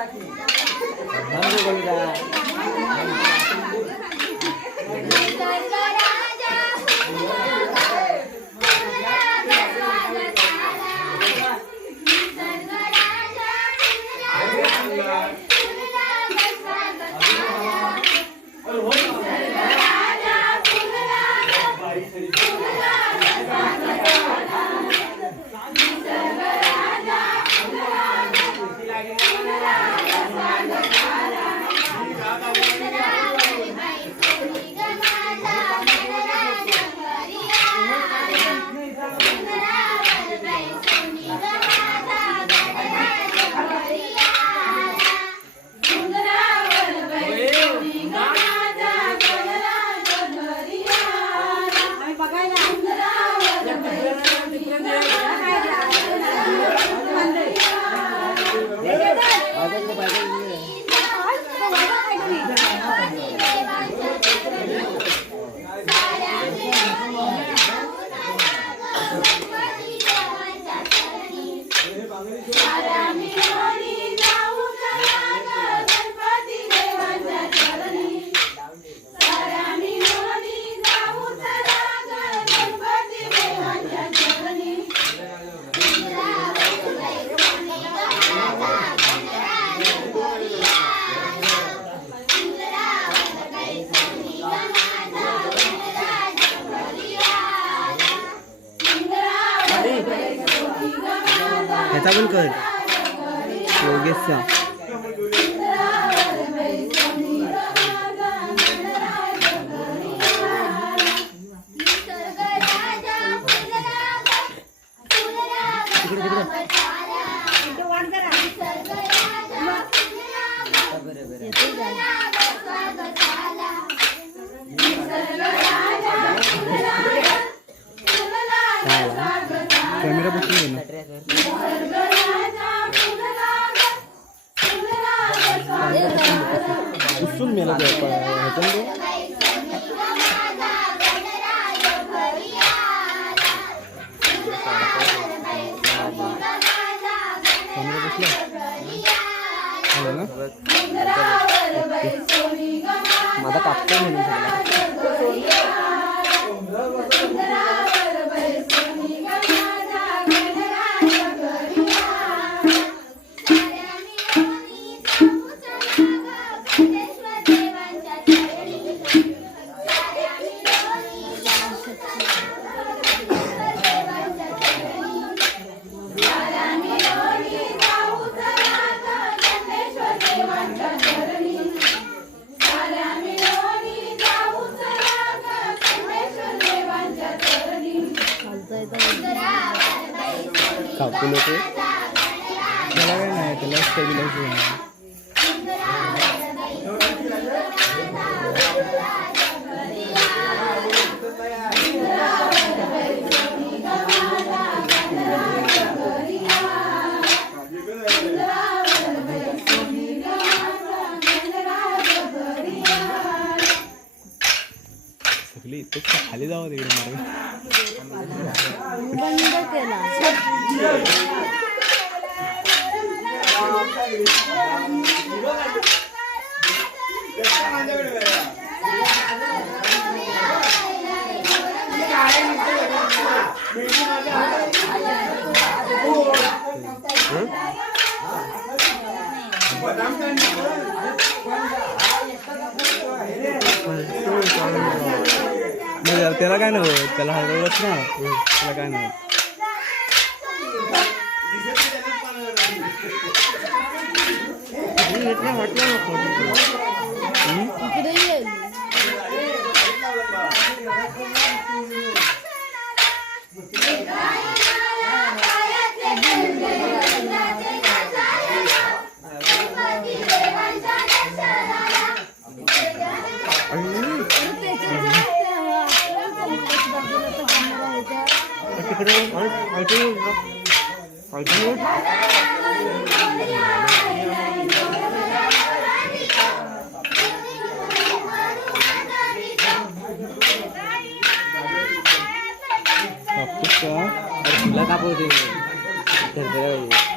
टाकी हो ना माझा कापतो म्हणून सगळा कापू नको त्याला काय नाही त्याला सगळी इथं खाली जावं तिकडे मार्ग बंद केला. मग त्याला काय नव्हतं त्याला हरवलंच ना त्याला काय नव्हतं 这个电话真是好。固定的，很便宜。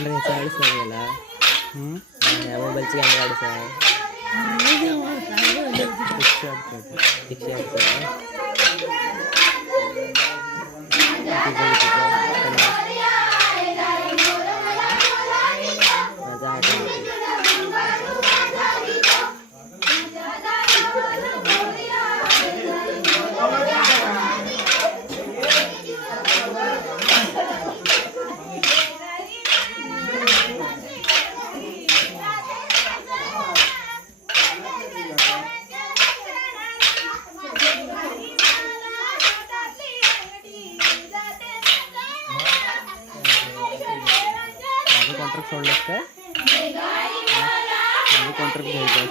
ఆండ్రాయిడ్ సార్ ఆడిస్తాను ఇలా మొబైల్ చి ఆండ్రాయిడ్ సార్ సార్ कॉन्ट्रॅक्ट सोडलंस काय माझं कॉन्ट्रॅक्ट घ्यायचं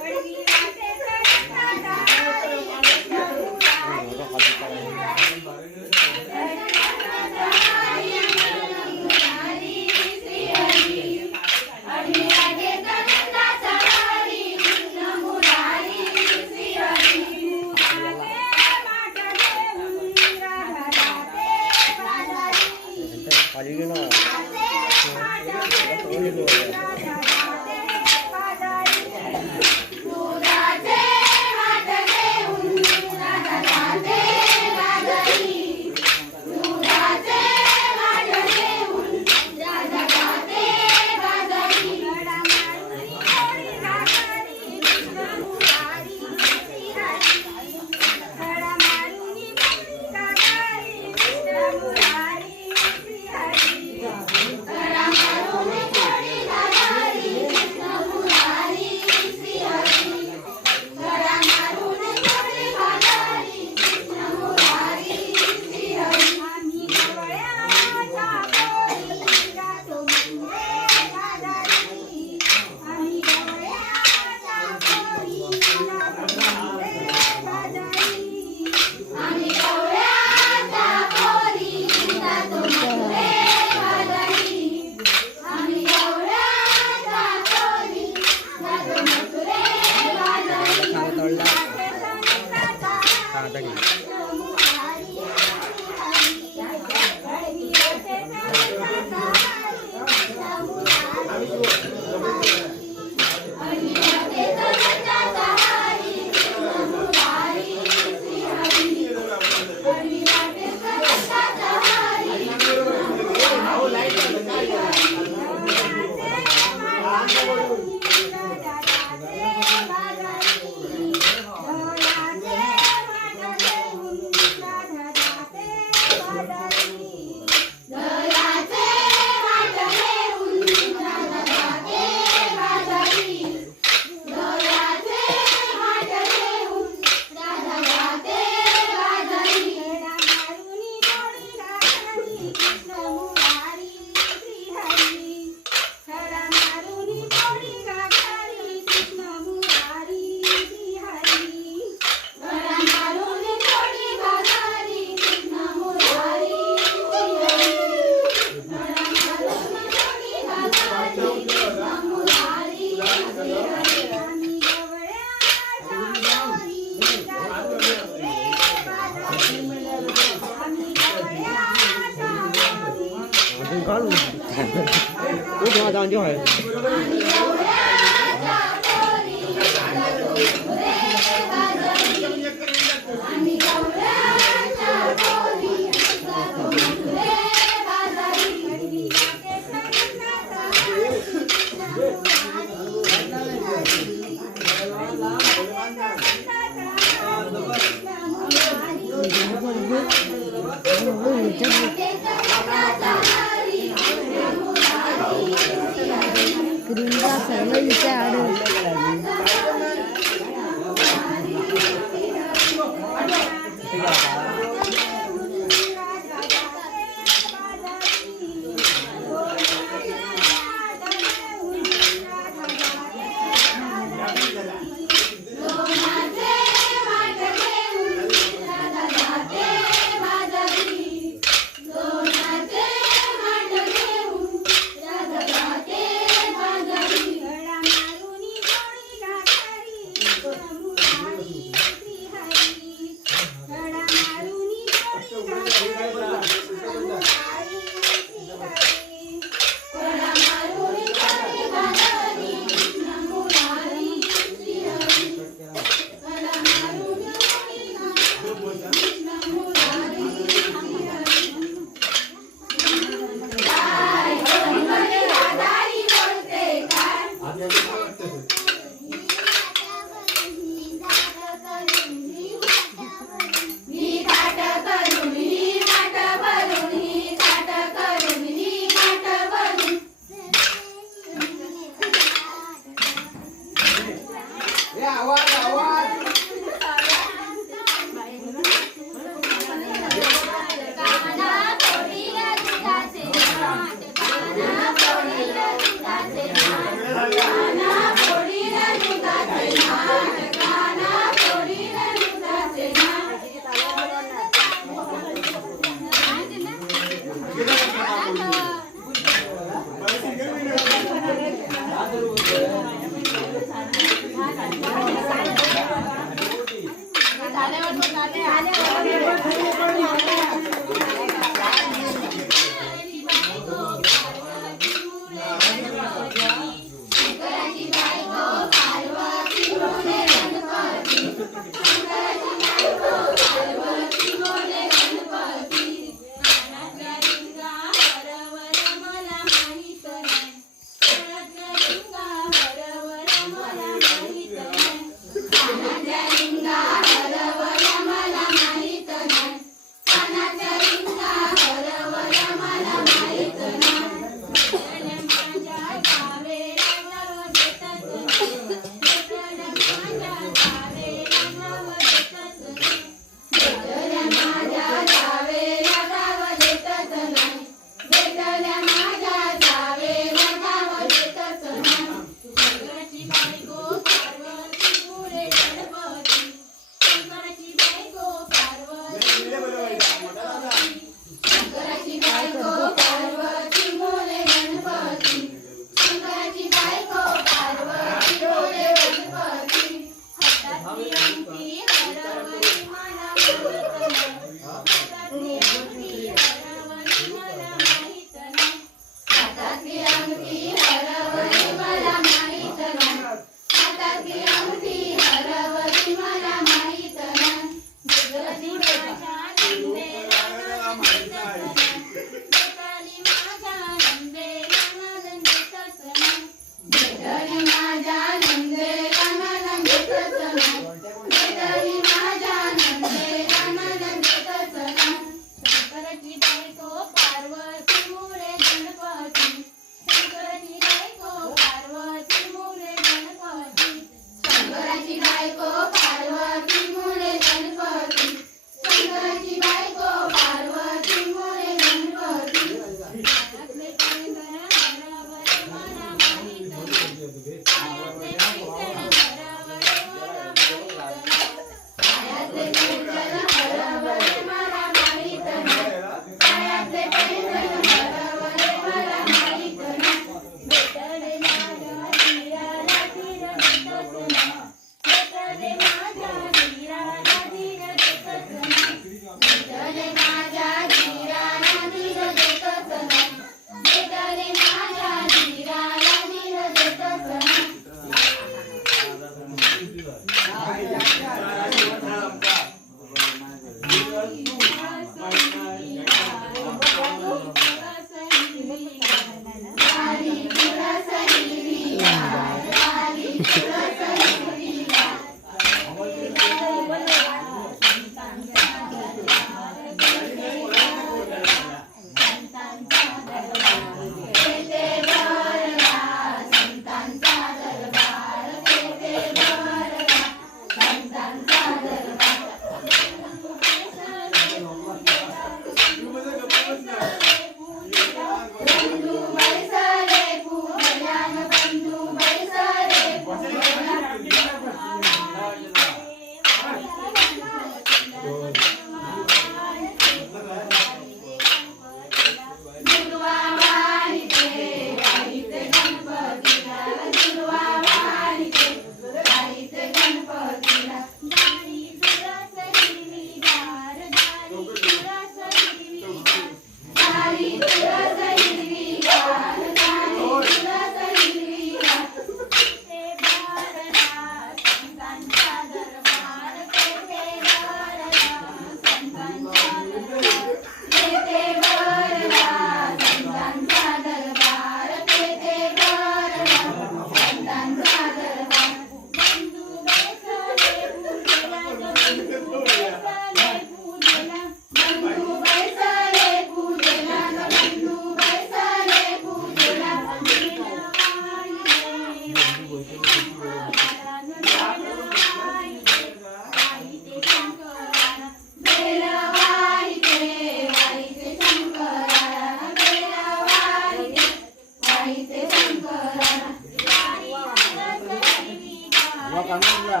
बुवा कामातला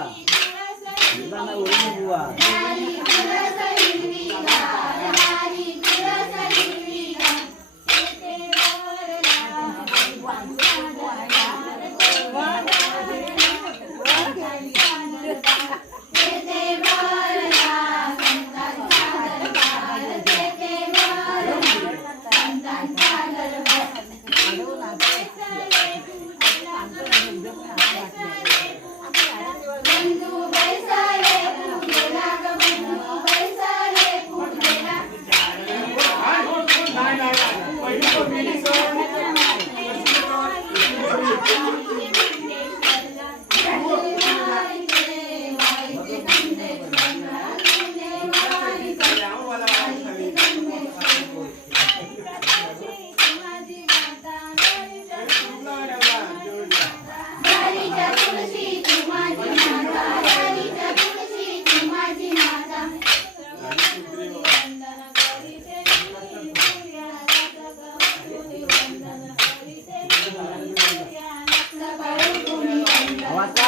तुला नाही ओळख बुवा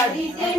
বাড়িতে